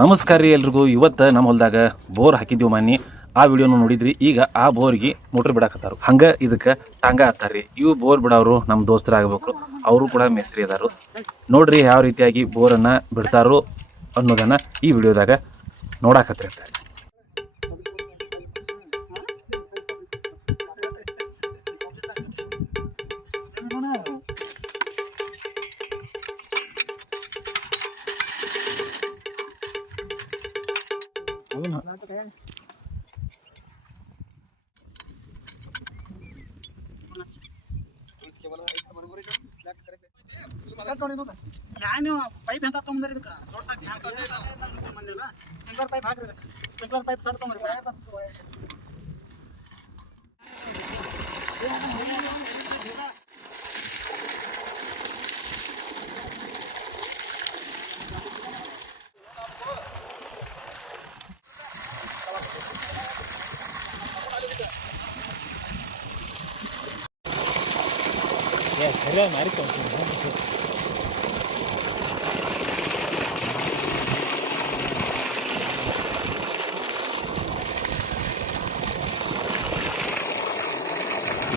ನಮಸ್ಕಾರ ರೀ ಎಲ್ರಿಗೂ. ಇವತ್ತು ನಮ್ಮ ಹೊಲದಾಗ ಬೋರ್ ಹಾಕಿದ್ದೀವಿ ಮನ್ನಿ ಆ ವಿಡಿಯೋನ ನೋಡಿದ್ರಿ, ಈಗ ಆ ಬೋರ್ಗೆ ಮೋಟ್ರ್ ಬಿಡಾಕತ್ತಾರ. ಹಂಗ ಇದಕ್ಕೆ ಟಾಂಗ ಹತ್ತಾರ್ರಿ ಇವು ಬೋರ್ ಬಿಡೋರು ನಮ್ಮ ದೋಸ್ತರ ಆಗ್ಬೇಕು ಅವರು ಕೂಡ ಮೇಸ್ತ್ರಿ ಅದಾರು. ನೋಡ್ರಿ ಯಾವ ರೀತಿಯಾಗಿ ಬೋರನ್ನು ಬಿಡ್ತಾರೋ ಅನ್ನೋದನ್ನು ಈ ವಿಡಿಯೋದಾಗ ನೋಡಾಕತ್ರಿ ಯಾನ್ ನೀವು ಪೈಪ್ ಎಂತ ತೊಗೊಂಡ್ರಿ ಇದಕ್ಕೆ ಜೋಡ್ಸಕ್ಕೆ ಮಂದಿಲ್ಲ ಸ್ಪ್ರಿಂಕ್ಲರ್ ಪೈಪ್ ಹಾಕ್ರಿ ಇದಕ್ಕೆ ಸ್ಪ್ರಿಂಕ್ಲರ್ ಪೈಪ್ ಸರ್ ತೊಗೊಂಡ್ರಿ 大概买一点。